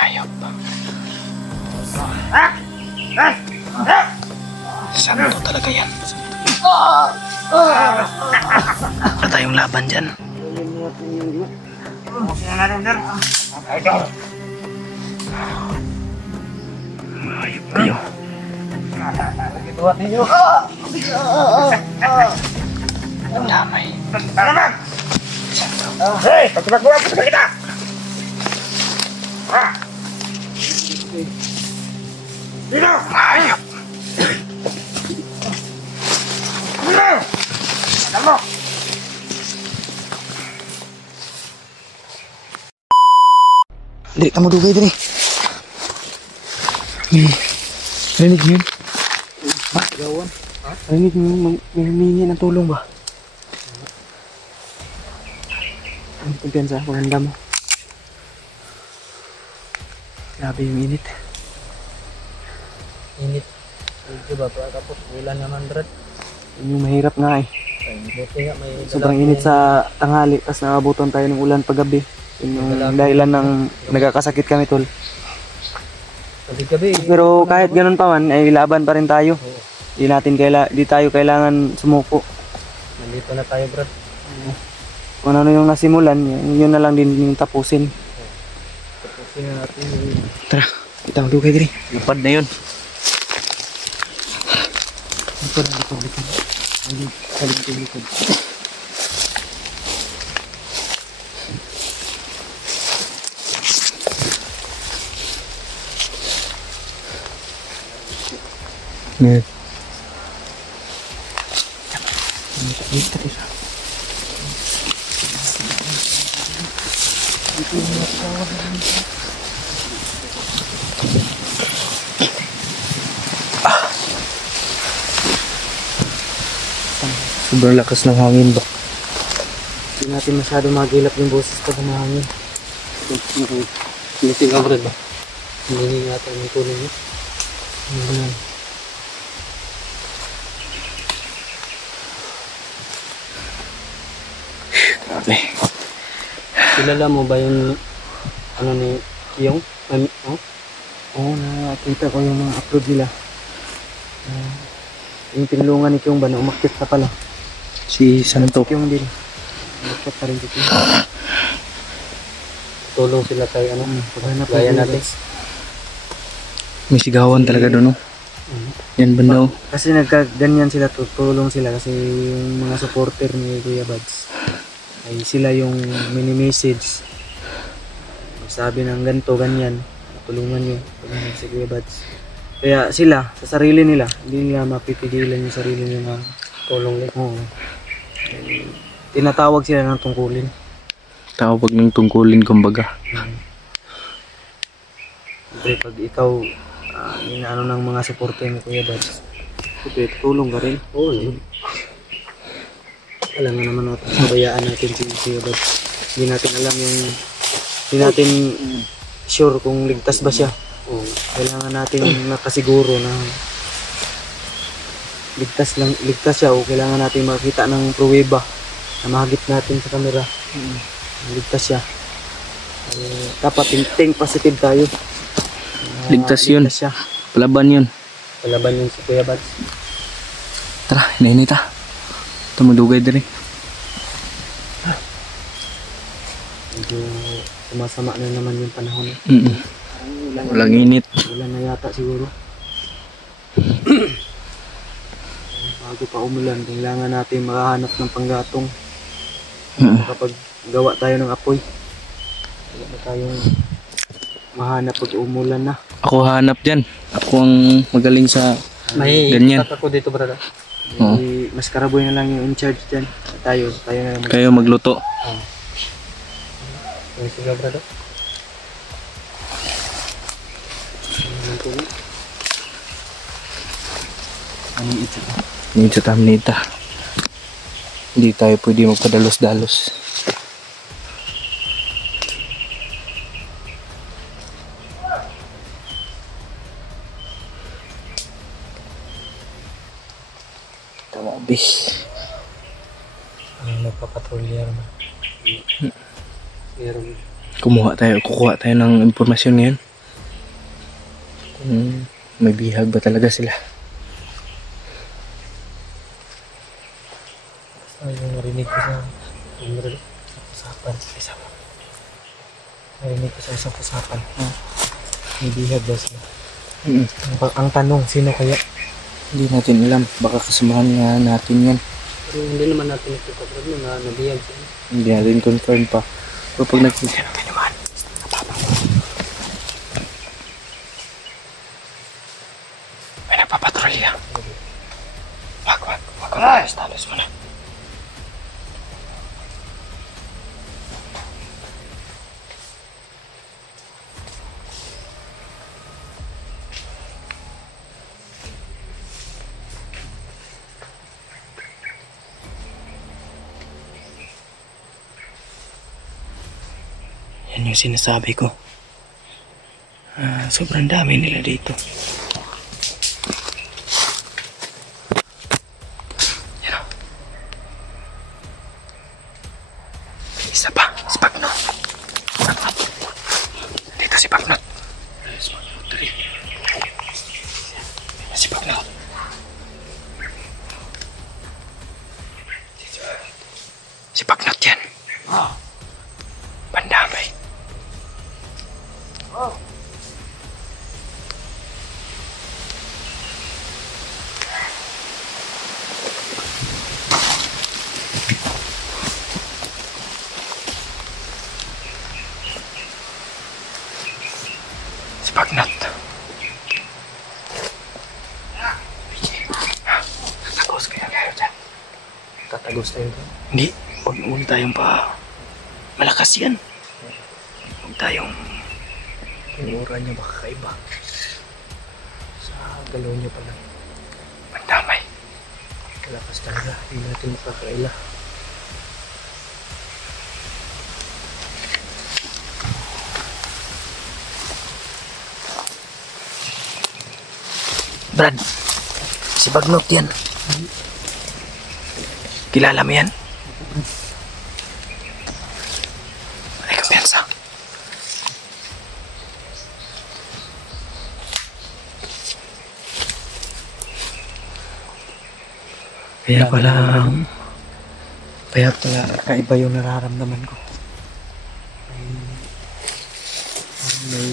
Hayop. Santo talaga yan. Wala tayong laban dyan. Hayop kayo. Damay. Santo. Hei, pagkakagawa ko sa kita! Dino! Hayop. Dino! Alam mo! Dali, tamo dugay dali. Rinig mo yun? Ha? Gawan? Rinig mo yun? May humingi ng tulong ba? Ang kumpiyansa, maganda mo. Grabe yung init. Init. Diba ba? Tapos ulan naman, Brad. Yun yung mahirap nga eh. Sobrang init sa tanghali. Tapos nakabutan tayo ng ulan paggabi. Yun yung dahilan ng nagkakasakit kami, tol. Pero kahit ganun pa man, ay laban pa rin tayo. Di tayo kailangan sumuko. Nandito na tayo, Brad. Kung ano yung nasimulan, yun na lang din yung tapusin. Tapusin na natin yung... Tara, kita magdugay diri. Lupad na yun. Likod. Nih. Sobrang lakas ng hangin ba? Hindi natin masyado magilap yung boses pag humahangin. Hindi ka, Brad ba? Hindi nga tayo ng tulong yun. Grabe. Kilala mo ba yung ano ni Kiyong? Oo, nakakita ko yung mga upload nila. Yung tinulungan ni Kyung ba na umakyat pa pala. Si Santo. Si Kyung din. Umakyat pa rin si Kyung. Tulong sila tayo, ano? Gaya natin. May sigawan talaga doon, no? Yan banda, oh. Kasi nagkaganyan sila, tutulong sila kasi yung mga supporter ni Kuya Bads ay sila yung mini-message. Sabi ng ganito, ganyan, tulungan nyo si Kuya Bads. Kaya sila, sa sarili nila, hindi nila mapipigilan yung sarili nila tulong nila. Oo. Tinatawag sila ng tungkulin. Tawag ng tungkulin, kumbaga. Siyempre, pag ikaw, inaano ng mga supporter ni Kuya Bads, siyempre, tulong ka rin. Oo, yun. Alam mo naman natin, sabayaan natin si Kuya Bads. Hindi natin alam yung, hindi natin sure kung ligtas ba siya. Kailangan natin makasiguro na ligtas siya o kailangan natin makita ng pruweba na mahagip natin sa camera. Ligtas siya. Dapat think positive tayo. Ligtas yun. Siya. Palaban yun. Palaban yun si Kuya Bads. Tara, inainita. Ito madugay din. Medyo sumasama na naman yung panahon. Walang init. Ulan na yata siguro. Bago pa umulan, kailangan natin makahanap ng panggatong. Kapag gawa tayo ng apoy, wala na tayong mahanap pag umulan na. Ako hanap dyan. Ako ang magaling sa ganyan. May ako dito, brada. Mas Karaboy na lang yung in charge dyan. Tayo na lang. Kayo magluto. Sige, brada. Ini sa tamnita. Hindi tayo pwede magpadalos-dalos. Tama, bis. Nagpapatrolyer naman. Kukuha tayo ng impormasyon ngayon. May bihag ba talaga sila? Yung narinig ko sa usapan. Narinig ko sa isang usapan. May bihag ba sila? Ang tanong, sino kaya? Hindi natin alam. Baka kasamahan nga natin yan. Pero hindi naman natin nakita Brad na nabiyag sila. Hindi natin confirm pa. Pero pag nakita natin naman, may nagpapatrolya. Wag. Talos mo na. Yan yung sinasabi ko. Sobrang dami nila dito. Yan o. Isa pa. Si Bagnot. Dito si Bagnot. Si Bagnot. Si Bagnot yan. Pandamay. Si Bagnot. Tatagos kaya tayo dyan. Tatagos tayo dyan? Hindi. Huwag tayong pa... Malakas yan. Huwag tayong... Yung ura niya baka kaiba. Sa galaw niya pala. Pandamay. Malakas talaga. Hindi natin makakaila. Brad, si Bagnot yan. Kilala mo yan? Ay, kumpiyansa. Kaya pala kaiba yung nararamdaman ko. May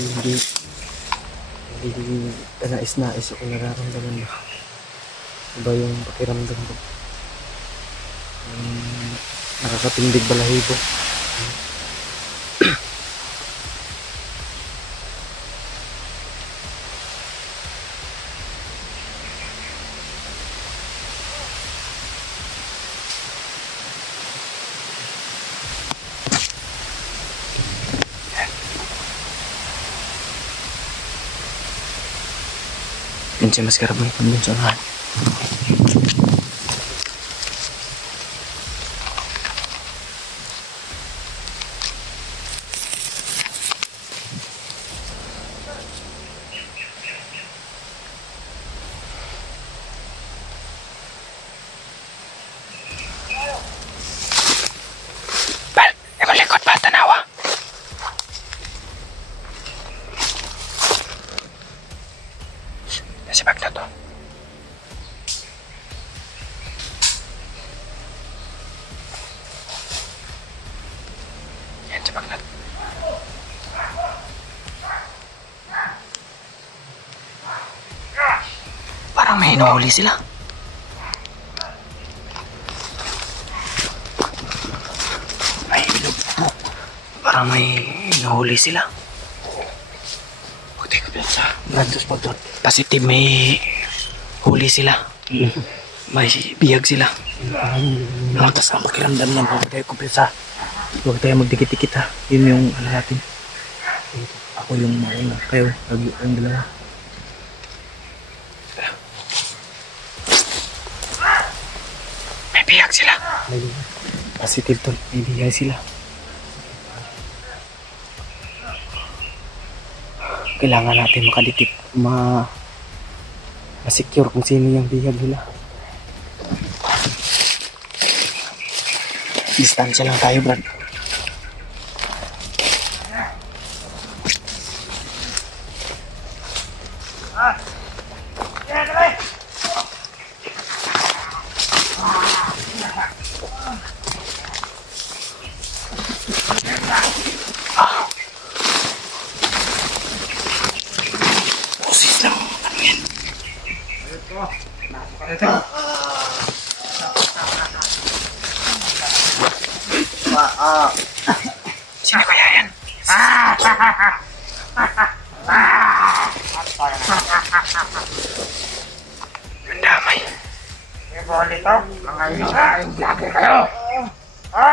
hindi nais ako nararamdaman ba. Iba yung pakiramdam ko. Nakakatindig balahibo. Yan siya mas karabay pambunsonahan. Bal, malikot ba tanawa? Si Bagnot to. Yan si Bagnot. Parang may hinuhuli sila. Parang may hinuhuli sila. Huwag tayo kapiyansa. Nandos po doon. Positive may huli sila. May biyag sila. Lantas ang pakiramdam niyan. Huwag tayo kumpisa. Huwag tayo magdikit-dikit ha. Yun yung ano natin. Ako yung mauna. Kayo, ang dalawa. May biyag sila. Positive tol. May biyag sila. Kailangan natin makadikit, ma-secure kung sino yung bihag nila. Distansya lang tayo, Brad. Busis lang. Ano yan? Sino kaya yan? Mandamay. Dito, mga isa, yung vlogger kayo. Ha?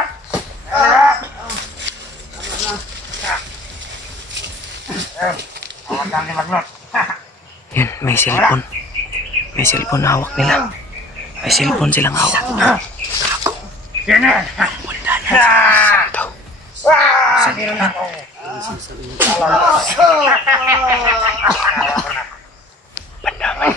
Ang dami magnot. Yan, may cellphone. May cellphone na hawak nila. May cellphone silang hawak. Yan na. Wala na. Santo. Meron ako. Mandamay.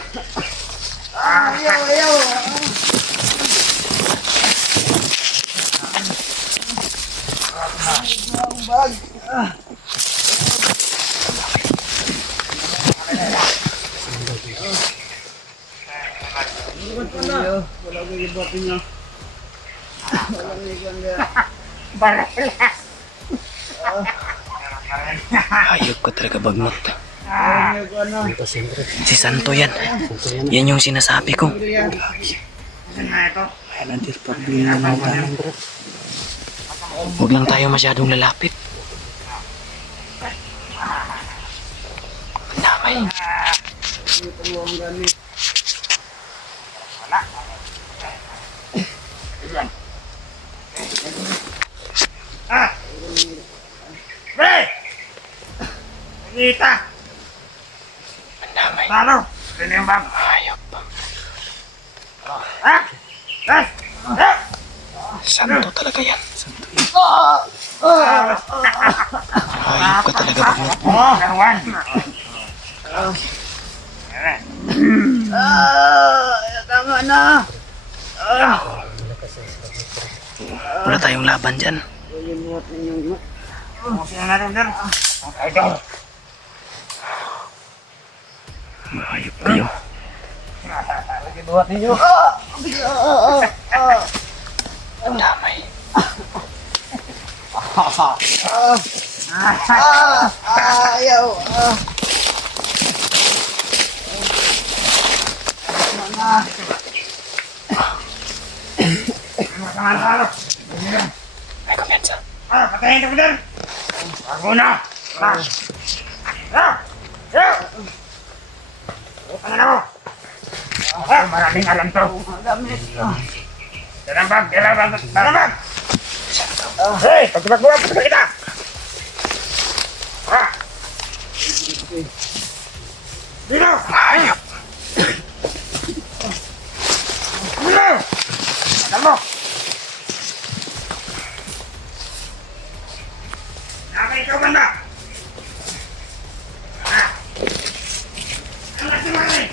Ayok ko talaga bagnot. Si Santo yan. Yan yung sinasabi ko. Ayan ang dispagbili na natin. Huwag lang tayo masyadong lalapit. Damay. Pre! Kita! Damay. Talo! Sino yung bag? Ayok pa. Ha? Ha? Ha? Santo talaga yan. Santo yan. Ayok ka talaga bagnot. Karuan! Tama na. Wala tayong laban dyan. Sino natin din? Ito! Ayok kayo. Damay. Ayaw. May kumyansa. Patayin ito, Peter! Bago na! Ano na mo? Maraming alam to. Dalang bag! Dalang bag! Hey! Pagkabag mo! Pagkabag kita! Dito! Ayok. Dito! Alam mo! Ikaw banda! Anak si Mari!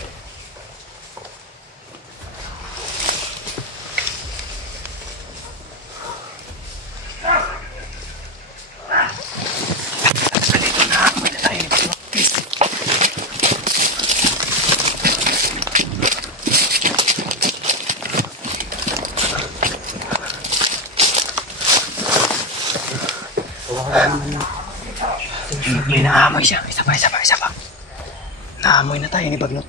May na tayo ni bagnot. May naamoy siya. Isa pa. Naamoy na tayo ni bagnot.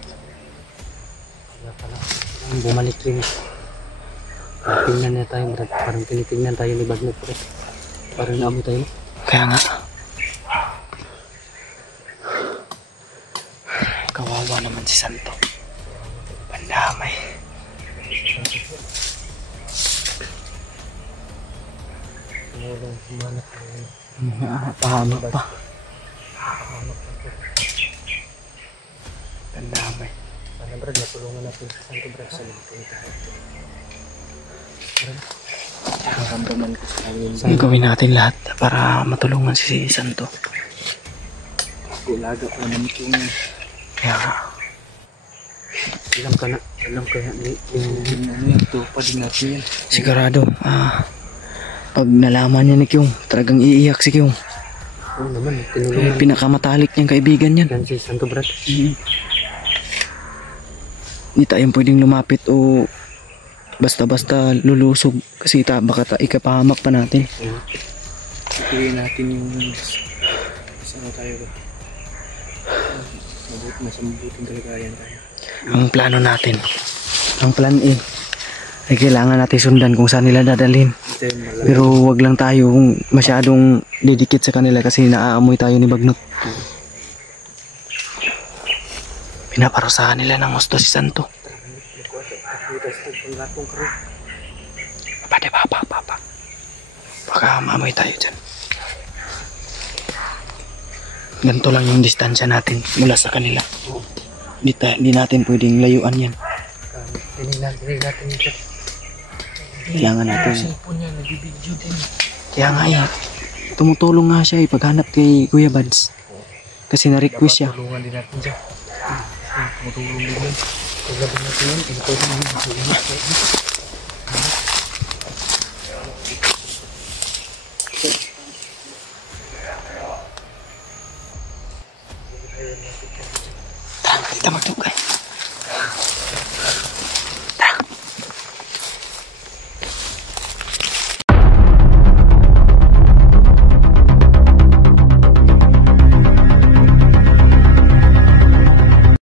Bumalik rin. Tingnan na tayo, Brad. Parang tinitingnan tayo ni Bagnot, Brad. Parang naamoy tayo. Kaya nga. Kawawa naman si Santo. Pandamay. Pahamak pa. Pandamay. Sana, Brad, natulungan natin si Santo, Brad. Sa nakaramdaman ko sa kanya. Gawin natin lahat para matulungan si Santo. Ilaga ko naman ito niya. Kaya nga. Alam ka na Ito pa din natin yan. Sigurado. Pag nalaman niya ni Kyung, talagang iiyak si Kyung. Oo naman, Kaya pinakamatalik niyang kaibigan yan. yan si Santo, Brad. Hindi tayo pwedeng lumapit o basta-basta lulusog kasi baka ikapahamak pa natin. Piliin natin yung saan tayo ba? Mabuting kalagayan tayo. Ang plano natin, ang plan A ay kailangan natin sundan kung saan nila dadalhin. Pero wag lang tayo masyadong didikit sa kanila kasi naaamoy tayo ni Bagnot. Pinaparusahan nila ng gusto si Santo. Pwede pa. Baka maamoy tayo dyan. Ganito lang yung distansya natin mula sa kanila. Hindi natin pwedeng layuan yan. Dinig natin ito. Kailangan natin. Cellphone niya, nag-video din. Kaya nga eh. Tumutulong nga siya paghanap kay Kuya Bads. Kasi na-request siya. Tulungan din natin siya. Tumutulong din yun. Tulungan natin yun. Ito din. Tara, kita magtugay.